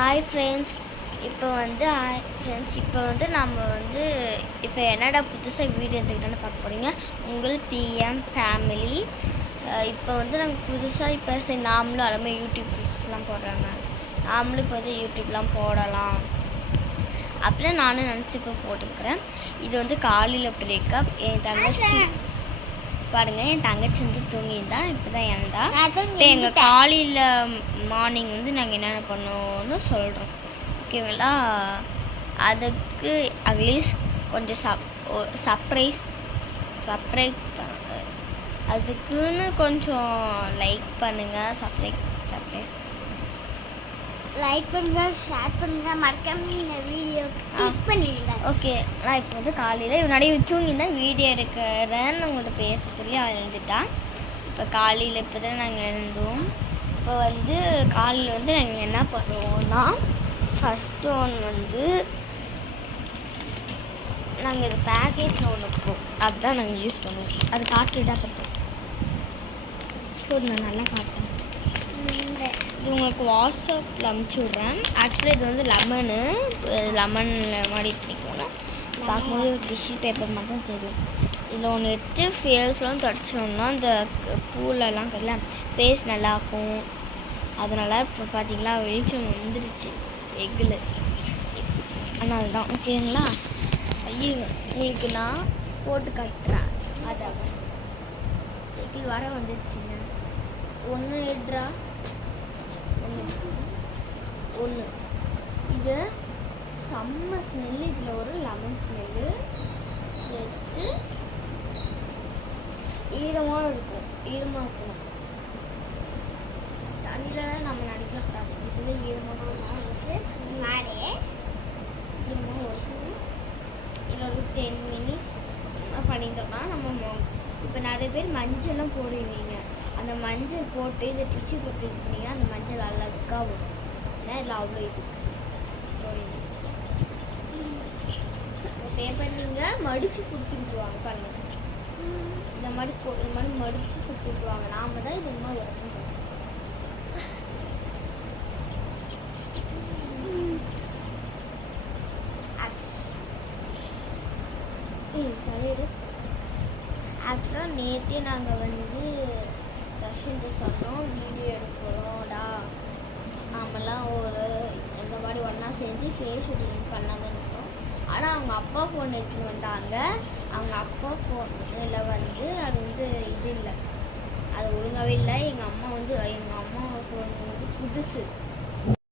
Hi friends. இப்போ வந்து நம்ம வந்து இப்போ என்னடா புதுசாக வீடியோ எடுத்துக்கிட்டோன்னு பார்க்க போகிறீங்க. உங்கள் பிஎம் ஃபேமிலி. இப்போ வந்து நாங்கள் புதுசாக இப்போ நாமளும் எல்லாமே யூடியூப் வீடியோஸ்லாம் போடுறாங்க. நாமளும் இப்போ வந்து யூடியூப்லாம் போடலாம் அப்படின்னு நானும் நினச்சி இப்போ போட்டுக்கிறேன். இது வந்து காலையில் பிரேக்கப். என் தங்கச்சி பாருங்கள், என் தங்கச்சி வந்து தூங்கியிருந்தா, இப்போ தான் இறந்தா. இப்போ எங்கள் காலையில் மார்னிங் வந்து நாங்கள் என்னென்ன பண்ணோன்னு சொல்கிறோம், ஓகேங்களா? அதுக்கு அட்லீஸ்ட் கொஞ்சம் சர்ப்ரைஸ் அதுக்குன்னு கொஞ்சம் லைக் பண்ணுங்கள். சர்ப்ரைஸ் லைக் பண்ணுங்க, ஷேர் பண்ணுங்க, மறக்காம இந்த வீடியோ கிளிக் பண்ணிடுங்க. ஓகே, நான் இப்போ வந்து காலையில் முன்னாடி தூங்கியிருந்தேன், வீடியோ எடுக்கிறேன்னு உங்கள்கிட்ட பேச சொல்லி எழுந்துட்டான். இப்போ காலையில் இப்போ தான் நாங்கள் எழுந்தோம். இப்போ வந்து காலையில் வந்து நாங்கள் என்ன பண்ணுவோம்னா, ஃபஸ்ட்டு ஒன் வந்து நாங்கள் இது பேக்கேஜில் ஒன்று இருக்கும், அதுதான் நாங்கள் யூஸ் பண்ணுவோம். அது காட்டுட்டா கட்டுவோம். ஸோ நான் நல்லா காட்டுறேன். இது உங்களுக்கு வாட்ஸ்அப்பில் அனுப்பிச்சி விட்றேன். ஆக்சுவலி இது வந்து லெமன் மாதிரி பிடிக்கணும். பார்க்கும்போது ஒரு டிஷ்யூ பேப்பர் மட்டும் தெரியும். இதில் ஒன்று எடுத்து ஃபேஸ்லாம் தொடச்சோம்னா இந்த பூலெல்லாம் ஃபேஸ் நல்லாயிருக்கும். அதனால் இப்போ பார்த்தீங்களா, வெளிச்சம் வந்துடுச்சு எக்கில். ஆனால் அதுதான் ஓகேங்களா. ஐயோ, உங்களுக்கு நான் போட்டு கட்டுறேன். அதான் எக்கில் வர வந்துடுச்சுங்க. ஒன்று எடுறா, ஒன்று. இது செம்ம ஸ்மெல்லு. இதில் ஒரு லெமன் ஸ்மெல்லு எடுத்து ஈரமாக இருக்கணும். தண்ணியில் நம்ம நடிக்கக்கூடாது. இதில் ஈரமாக இருக்கும். இதில் ஒரு 10 மினிட்ஸ் பண்ணிட்டோம்னா நம்ம இப்போ நிறைய பேர் மஞ்சள்லாம் போடுவீங்க. அந்த மஞ்சள் போட்டு இந்த டிஷ்யூ போட்டு இது பண்ணிங்கன்னா அந்த மஞ்சள் அழகாக வரும். ஏன்னா இதில் அவ்வளோ இது பேப்பர் நீங்கள் மடித்து கொடுத்துருவாங்க. பாருங்கள், இந்த மாதிரி மடித்து கொடுத்துருவாங்க. நாம் தான் இது மாதிரி இறக்கணும். தலையிடு. ஆக்சுவலாக நேற்றே நாங்கள் வந்து தர்ஷன்ட்டு சொன்னோம், வீடியோ எடுக்கிறோம்டா, நாமெல்லாம் ஒரு இந்த மாதிரி ஒன்றா சேர்ந்து ஃபேஸ் ஷூட்டிங் பண்ணலாம்னு இருக்கோம். ஆனால் அவங்க அப்பா ஃபோன் எடுத்துன்னு வந்தாங்க. அவங்க அப்பா ஃபோனில் வந்து அது வந்து இது இல்லை, அது ஒழுங்காகவே இல்லை. எங்கள் அம்மா ஃபோன் வந்து புதுசு.